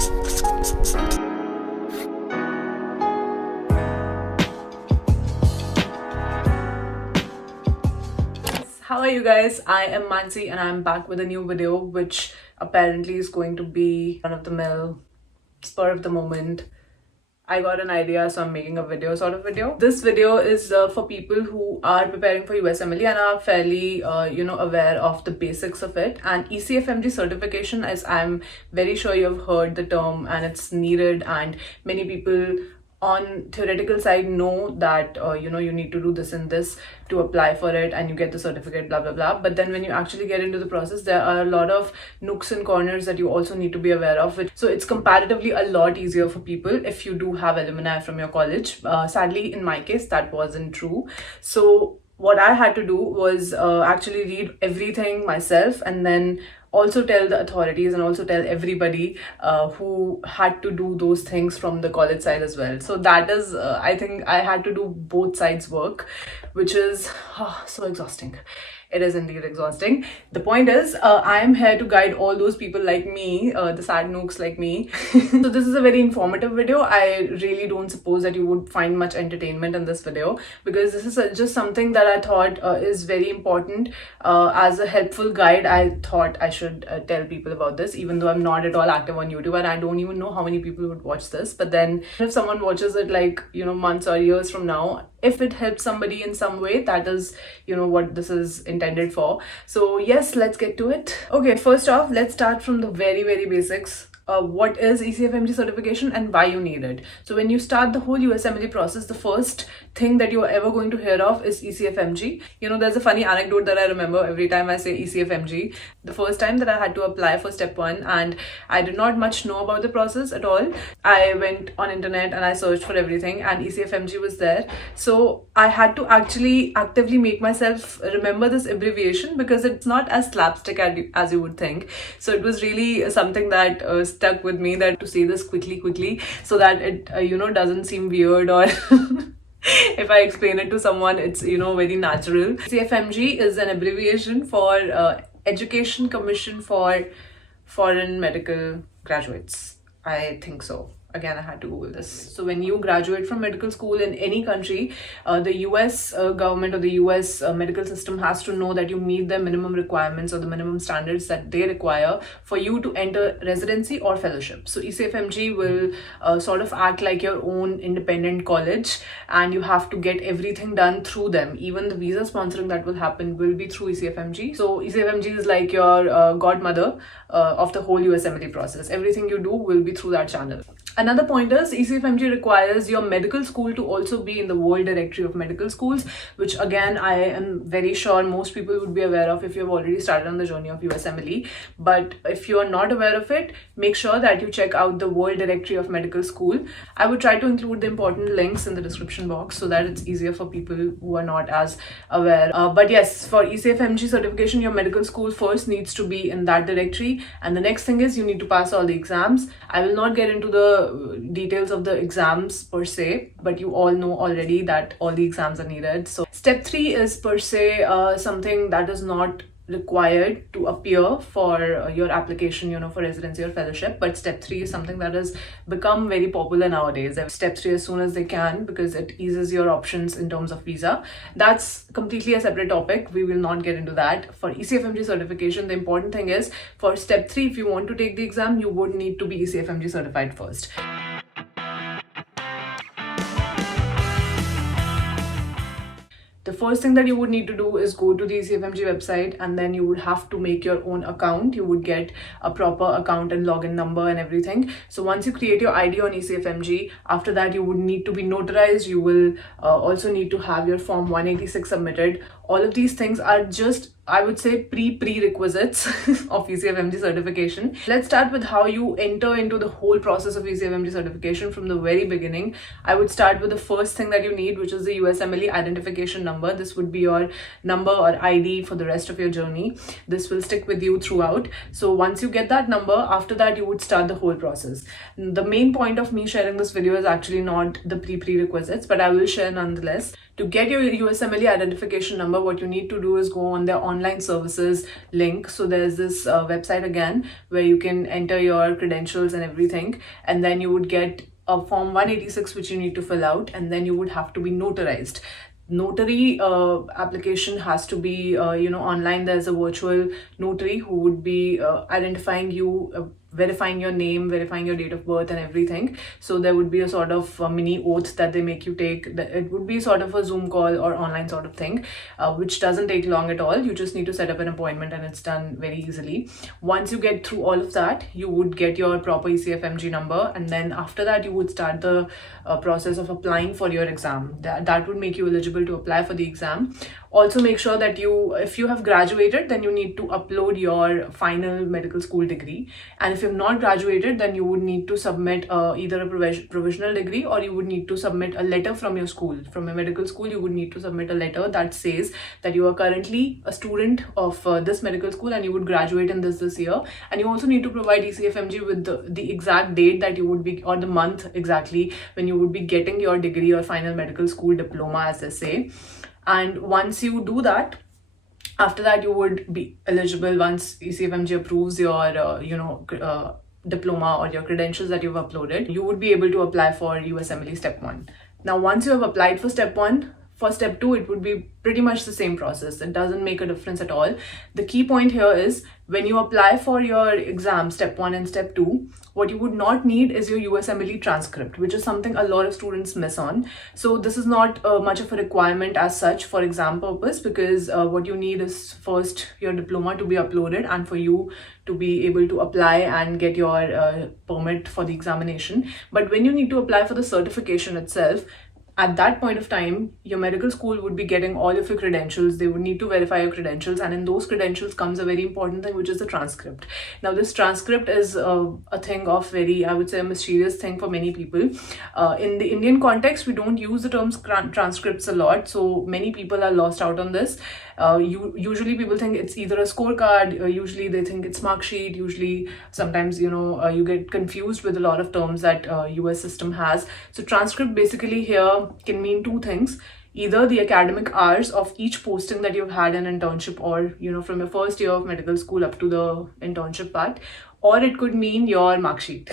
How are you guys? I am Mansi and I'm back with a new video which apparently is going to be run of the mill, spur of the moment. I got an idea, so I'm making a video sort of video. This video is for people who are preparing for USMLE and are fairly aware of the basics of it. And ECFMG certification, as I'm very sure you've heard the term and it's needed, and many people on theoretical side know that you need to do this and this to apply for it and you get the certificate, blah blah blah. But then when you actually get into the process, there are a lot of nooks and corners that you also need to be aware of. So it's comparatively a lot easier for people if you do have alumni from your college. Sadly, in my case, that wasn't true. So what I had to do was actually read everything myself and then also tell the authorities and also tell everybody who had to do those things from the college side as well. So that is, I think I had to do both sides work, which is so exhausting. It is indeed exhausting. The point is, I am here to guide all those people like me, the sad nooks like me. So this is a very informative video. I really don't suppose that you would find much entertainment in this video because this is just something that I thought is very important. As a helpful guide, I thought I should tell people about this, even though I'm not at all active on YouTube and I don't even know how many people would watch this. But then if someone watches it like, months or years from now, if it helps somebody in some way, that is, what this is intended for. So yes, let's get to it. Okay, first off, let's start from the very, very basics. What is ECFMG certification and why you need it. So when you start the whole USMLE process, the first thing that you are ever going to hear of is ECFMG. There's a funny anecdote that I remember every time I say ECFMG. The first time that I had to apply for step 1 and I did not much know about the process at all. I went on internet and I searched for everything and ECFMG was there. So I had to actually actively make myself remember this abbreviation because it's not as slapstick as you would think. So it was really something that stuck with me, that to say this quickly so that it doesn't seem weird, or if I explain it to someone, it's very natural. CFMG is an abbreviation for Education Commission for Foreign Medical Graduates. I think so. Again, I had to Google this. So when you graduate from medical school in any country, the US government or the US medical system has to know that you meet the minimum requirements or the minimum standards that they require for you to enter residency or fellowship. So ECFMG will sort of act like your own independent college and you have to get everything done through them. Even the visa sponsoring that will happen will be through ECFMG. So ECFMG is like your godmother of the whole USMLE process. Everything you do will be through that channel. Another point is ECFMG requires your medical school to also be in the World Directory of Medical Schools, which again I am very sure most people would be aware of if you have already started on the journey of USMLE. But if you are not aware of it, make sure that you check out the World Directory of Medical School. I would try to include the important links in the description box so that it's easier for people who are not as aware. But yes, for ECFMG certification, your medical school first needs to be in that directory, and the next thing is you need to pass all the exams. I will not get into the details of the exams per se, but you all know already that all the exams are needed. So step 3 is per se something that is not required to appear for your application, for residency or fellowship. But step 3 is something that has become very popular nowadays. Step 3 as soon as they can, because it eases your options in terms of visa. That's completely a separate topic. We will not get into that. For ECFMG certification, the important thing is for step 3, if you want to take the exam, you would need to be ECFMG certified first. The first thing that you would need to do is go to the ECFMG website, and then you would have to make your own account. You would get a proper account and login number and everything. So once you create your ID on ECFMG, after that you would need to be notarized. You will also need to have your form 186 submitted. All of these things are just, I would say, prerequisites of ECFMG certification. Let's start with how you enter into the whole process of ECFMG certification from the very beginning. I would start with the first thing that you need, which is the USMLE identification number. This would be your number or ID for the rest of your journey. This will stick with you throughout. So once you get that number, after that you would start the whole process. The main point of me sharing this video is actually not the prerequisites, but I will share nonetheless. To get your USMLE identification number, number, what you need to do is go on their online services link. So there's this website again where you can enter your credentials and everything, and then you would get a form 186 which you need to fill out, and then you would have to be notarized. Notary application has to be online. There's a virtual notary who would be identifying you, verifying your name, verifying your date of birth and everything. So there would be a sort of mini oath that they make you take. It would be sort of a Zoom call or online sort of thing, which doesn't take long at all. You just need to set up an appointment and it's done very easily. Once you get through all of that, you would get your proper ECFMG number, and then after that you would start the process of applying for your exam. That would make you eligible to apply for the exam. Also make sure that if you have graduated, then you need to upload your final medical school degree, and if you have not graduated, then you would need to submit either a provisional degree, or you would need to submit a letter from your school. From your medical school, you would need to submit a letter that says that you are currently a student of this medical school and you would graduate in this year. And you also need to provide ECFMG with the exact date that you would be, or the month exactly when you would be getting your degree or final medical school diploma, as they say. And once you do that, after that you would be eligible. Once ECFMG approves your diploma or your credentials that you've uploaded, you would be able to apply for USMLE step 1. Now once you have applied for step 1, for step 2 it would be pretty much the same process. It doesn't make a difference at all. The key point here is when you apply for your exam step 1 and step 2, what you would not need is your USMLE transcript, which is something a lot of students miss on. So this is not much of a requirement as such for exam purpose, because what you need is first your diploma to be uploaded and for you to be able to apply and get your permit for the examination. But when you need to apply for the certification itself, at that point of time, your medical school would be getting all of your credentials. They would need to verify your credentials, and in those credentials comes a very important thing, which is the transcript. Now this transcript is a thing of very, I would say, a mysterious thing for many people. In the Indian context, we don't use the terms transcripts a lot, so many people are lost out on this. Usually people think it's either a scorecard, usually they think it's mark sheet, usually sometimes you get confused with a lot of terms that US system has. So transcript basically here can mean two things: either the academic hours of each posting that you've had an internship, or from your first year of medical school up to the internship part, or it could mean your mark sheet.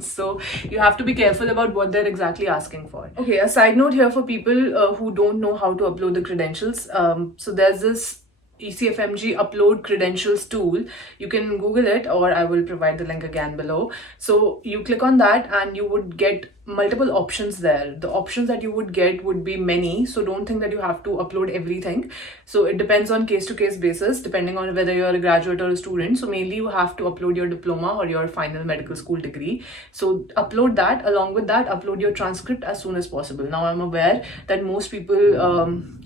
So you have to be careful about what they're exactly asking for. Okay, a side note here for people who don't know how to upload the credentials. So there's this ECFMG upload credentials tool. You can Google it, or I will provide the link again below. So you click on that and you would get multiple options there. The options that you would get would be many, so don't think that you have to upload everything. So it depends on case-to-case basis, depending on whether you're a graduate or a student. So mainly you have to upload your diploma or your final medical school degree. So upload that. Along with that, upload your transcript as soon as possible. Now I'm aware that most people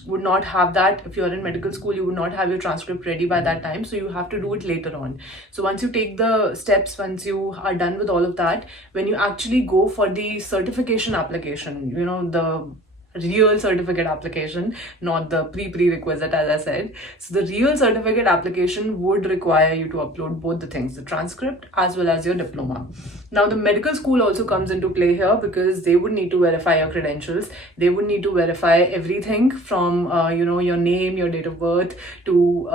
would not have that. If you're in medical school, you would not have your transcript ready by that time, so you have to do it later on. So once you take the steps, once you are done with all of that, when you actually go for the certification application, the real certificate application, not the prerequisite, as I said. So the real certificate application would require you to upload both the things, the transcript as well as your diploma. Now the medical school also comes into play here, because they would need to verify your credentials. They would need to verify everything from your name, your date of birth, to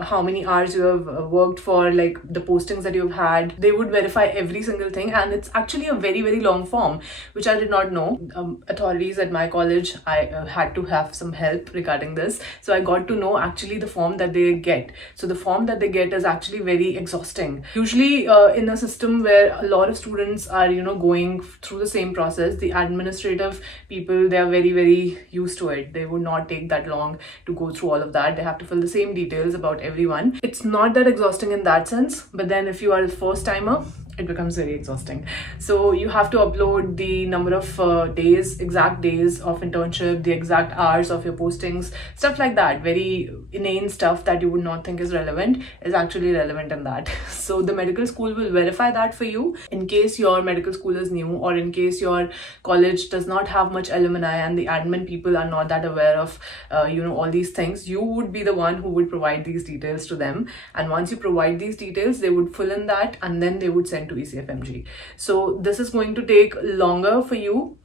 how many hours you have worked for, like the postings that you've had. They would verify every single thing, and it's actually a very, very long form, which I did not know. Authorities at my college, I had to have some help regarding this. So I got to know actually the form that they get. So the form that they get is actually very exhausting. Usually in a system where a lot of students are, going through the same process, the administrative people, they are very, very used to it. They would not take that long to go through all of that. They have to fill the same details about everyone. It's not that exhausting in that sense, but then if you are a first timer, it becomes very exhausting. So you have to upload the number of days, exact days of internship, the exact hours of your postings, stuff like that. Very inane stuff that you would not think is relevant is actually relevant in that. So the medical school will verify that for you. In case your medical school is new, or in case your college does not have much alumni and the admin people are not that aware of all these things, you would be the one who would provide these details to them. And once you provide these details, they would fill in that and then they would send to ECFMG. So this is going to take longer for you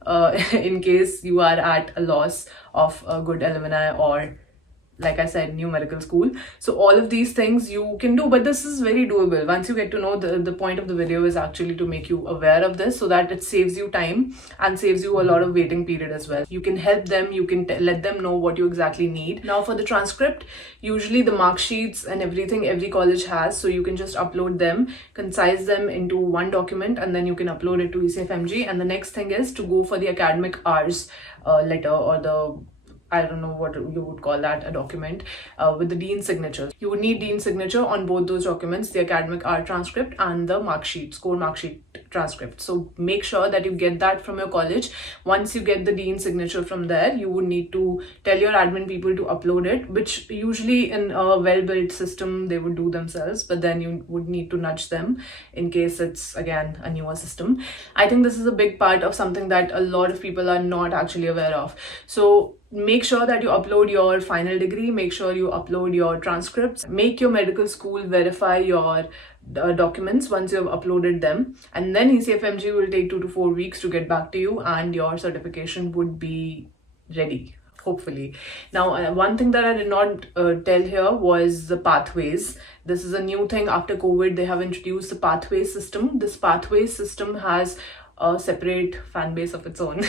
in case you are at a loss of a good alumni, or like I said, new medical school. So all of these things you can do, but this is very doable. Once you get to know, the point of the video is actually to make you aware of this so that it saves you time and saves you a lot of waiting period as well. You can help them, you can let them know what you exactly need. Now for the transcript, usually the mark sheets and everything every college has, so you can just upload them, concise them into one document, and then you can upload it to ECFMG. And the next thing is to go for the academic hours letter, or the, I don't know what you would call that, a document with the dean's signature. You would need dean's signature on both those documents, the academic hour transcript and the mark sheet, score mark sheet transcript. So make sure that you get that from your college. Once you get the dean's signature from there, you would need to tell your admin people to upload it, which usually in a well-built system they would do themselves, but then you would need to nudge them in case it's again a newer system. I think this is a big part of something that a lot of people are not actually aware of. So make sure that you upload your final degree, make sure you upload your transcripts, make your medical school verify your documents once you have uploaded them, and then ECFMG will take 2 to 4 weeks to get back to you and your certification would be ready, hopefully. Now, one thing that I did not tell here was the pathways. This is a new thing after COVID. They have introduced the pathway system. This pathway system has a separate fan base of its own.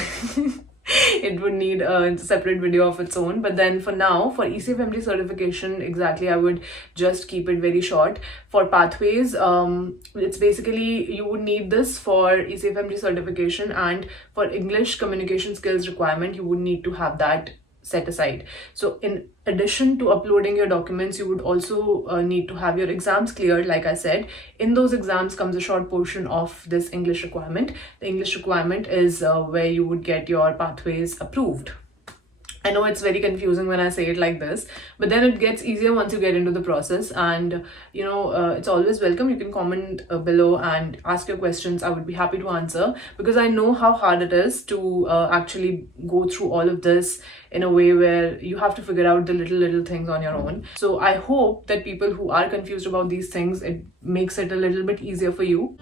It would need a separate video of its own, but then for now, for ECFMG certification, exactly, I would just keep it very short. For pathways, it's basically, you would need this for ECFMG certification, and for English communication skills requirement, you would need to have that set aside. So in addition to uploading your documents, you would also need to have your exams cleared. Like I said, in those exams comes a short portion of this English requirement. The English requirement is where you would get your pathways approved. I know it's very confusing when I say it like this, but then it gets easier once you get into the process. And you know, it's always welcome. You can comment below and ask your questions. I would be happy to answer, because I know how hard it is to actually go through all of this in a way where you have to figure out the little things on your own. So I hope that people who are confused about these things, it makes it a little bit easier for you.